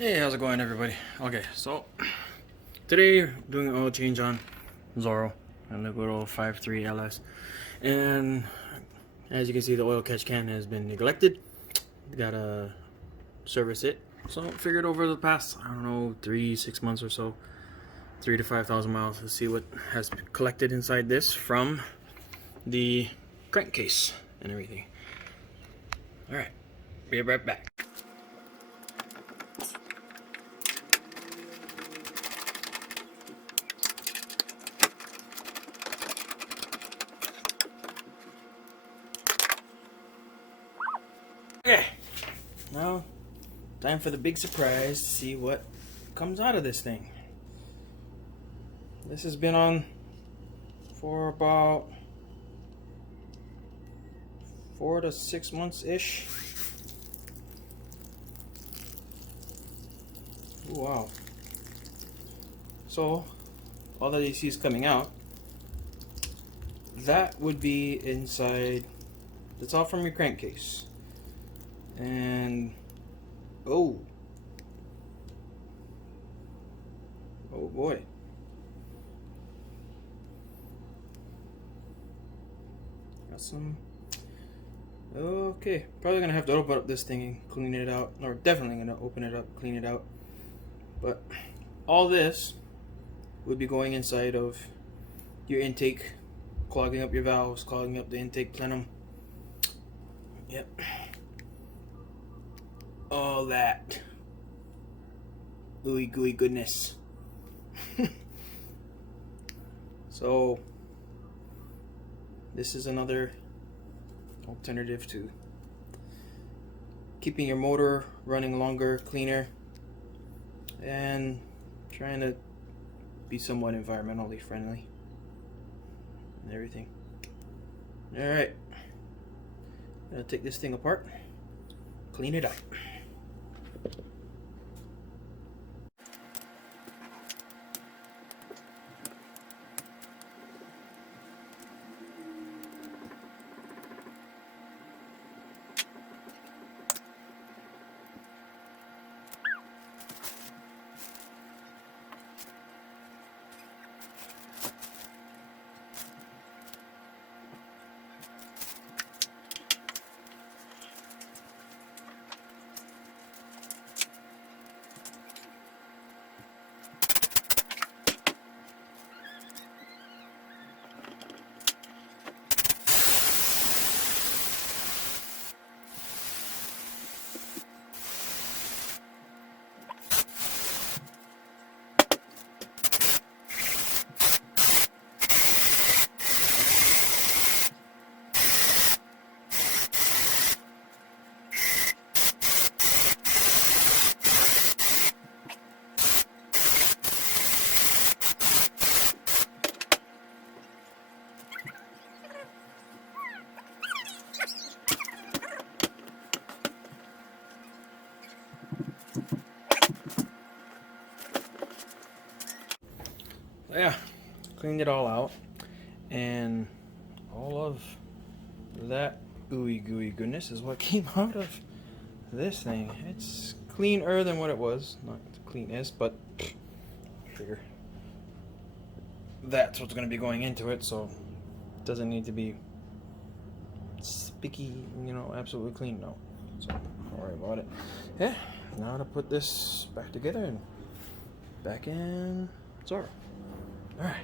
Hey, how's it going, everybody? Okay, so today doing an oil change on Zorro and the good old 5.3 LS, and as you can see, the oil catch can has been neglected. Gotta service it. So I figured over the past, I don't know, 6 months or so, 3 to 5,000 miles, to see what has been collected inside this from the crankcase and everything. All right, be right back. Okay, now time for the big surprise to see what comes out of this thing. This has been on for about 4 to 6 months ish. Ooh, wow. So all that you see is coming out. That would be inside. It's all from your crankcase. And oh boy, got some. Okay, probably gonna have to open up this thing and clean it out, or definitely gonna open it up, clean it out. But all this would be going inside of your intake, clogging up your valves, clogging up the intake plenum. Yep. All that ooey gooey goodness. So this is another alternative to keeping your motor running longer, cleaner, and trying to be somewhat environmentally friendly and everything. Alright, gonna take this thing apart, clean it up. Yeah, cleaned it all out, and all of that ooey gooey goodness is what came out of this thing. It's cleaner than what it was. Not the cleanest, but I figure that's what's going to be going into it, so it doesn't need to be spicky, absolutely clean. No, so don't worry about it. Yeah, now to put this back together and back in Zorro. Alright.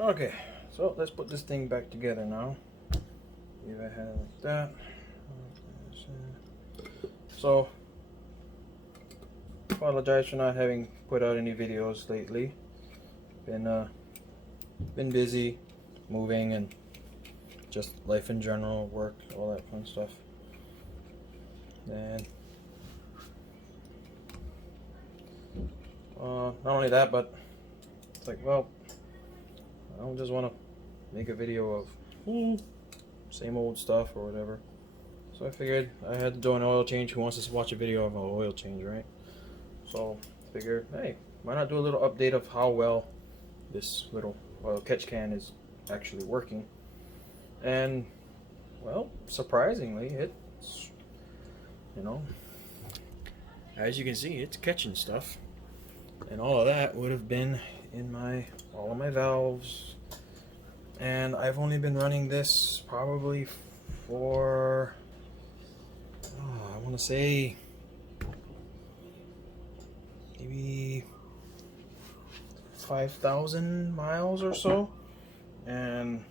Okay, so let's put this thing back together now. Leave it like that. So, apologize for not having put out any videos lately. Been busy, moving, and just life in general, work, all that fun stuff. And not only that, but it's like, well, I don't just want to make a video of same old stuff or whatever. So I figured I had to do an oil change. Who wants to watch a video of an oil change, right? So I figured, hey, why not do a little update of how well this little oil catch can is actually working. And, well, surprisingly, it's, as you can see, it's catching stuff, and all of that would have been in all of my valves. And I've only been running this probably for I want to say maybe 5,000 miles or so, and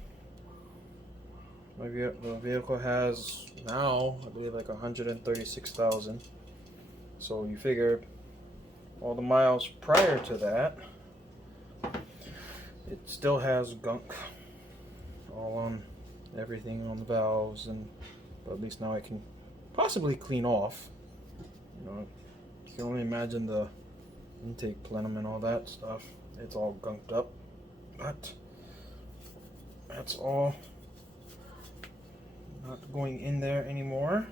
the vehicle has now, I believe, like 136,000. So you figure all the miles prior to that, it still has gunk all on everything on the valves, and but at least now I can possibly clean off. You know, you can only imagine the intake plenum and all that stuff. It's all gunked up, but that's all not going in there anymore.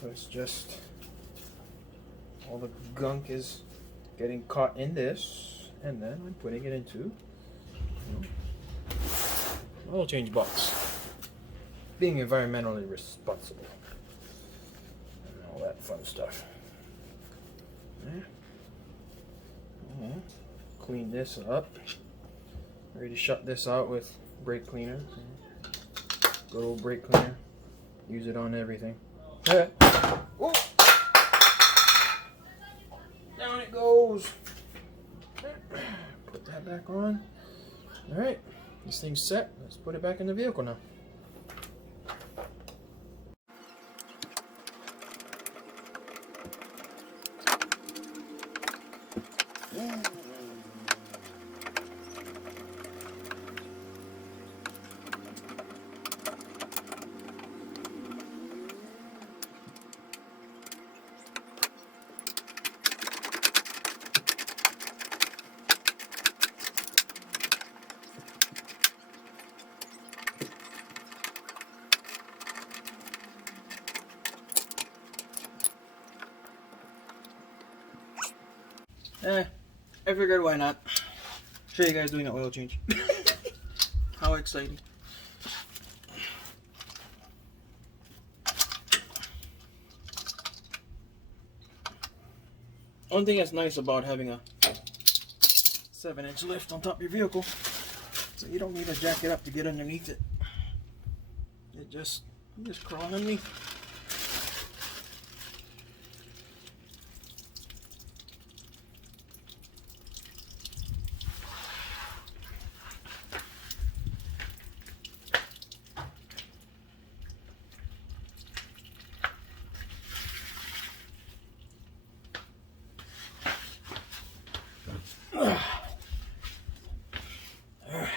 So it's just all the gunk is getting caught in this, and then I'm putting it into oil change box. Being environmentally responsible and all that fun stuff. Clean this up. Ready to shut this out with brake cleaner. Good old brake cleaner. Use it on everything. Okay. Whoa. Down it goes. Put that back on. Alright. This thing's set. Let's put it back in the vehicle now. I figured why not. Show you guys doing an oil change. How exciting. One thing that's nice about having a 7-inch lift on top of your vehicle, so you don't need to jack it up to get underneath it. You just crawl underneath. Alright,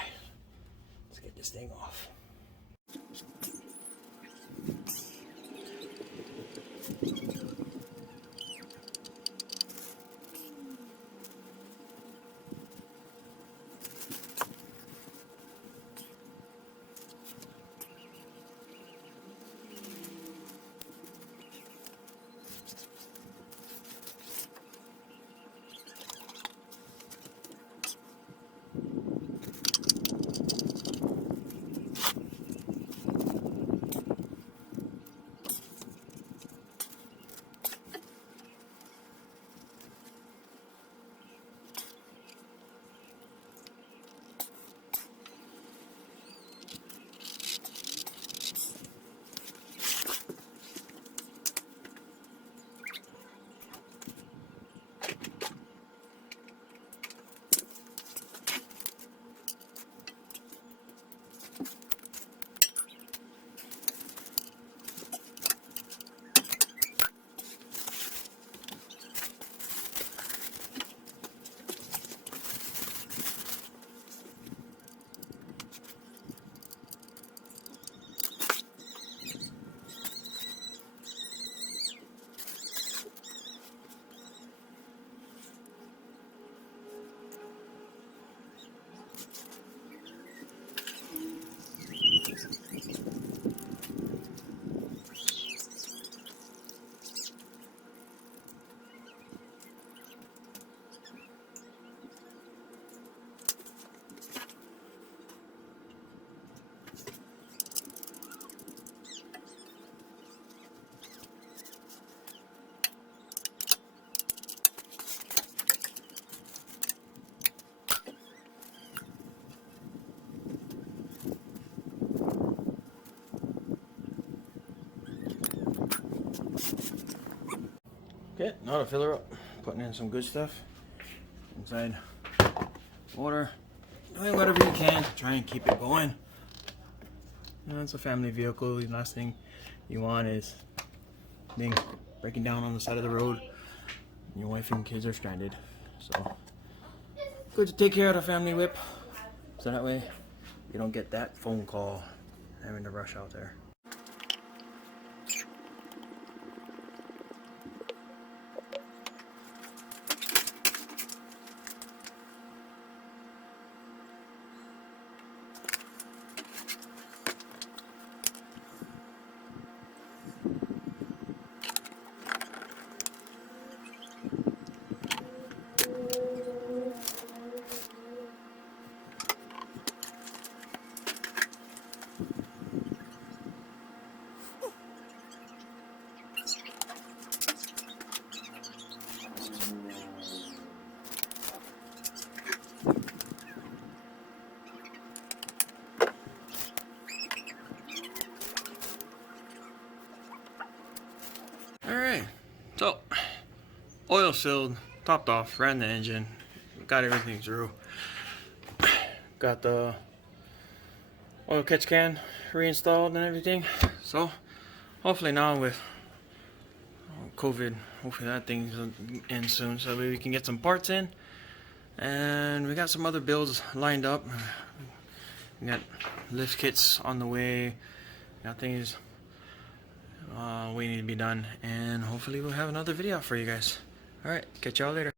let's get this thing off. Okay, now to fill her up, putting in some good stuff inside water, doing whatever you can to try and keep it going. You know, it's a family vehicle. The last thing you want is breaking down on the side of the road and your wife and kids are stranded. So good to take care of the family whip, so that way you don't get that phone call having to rush out there. Alright, so oil sealed, topped off, ran the engine, got everything through. Got the oil catch can reinstalled and everything. So hopefully now with COVID, hopefully that thing's in soon so we can get some parts in. And we got some other builds lined up. We got lift kits on the way, got things waiting to be done, and hopefully we'll have another video for you guys. Alright, catch y'all later.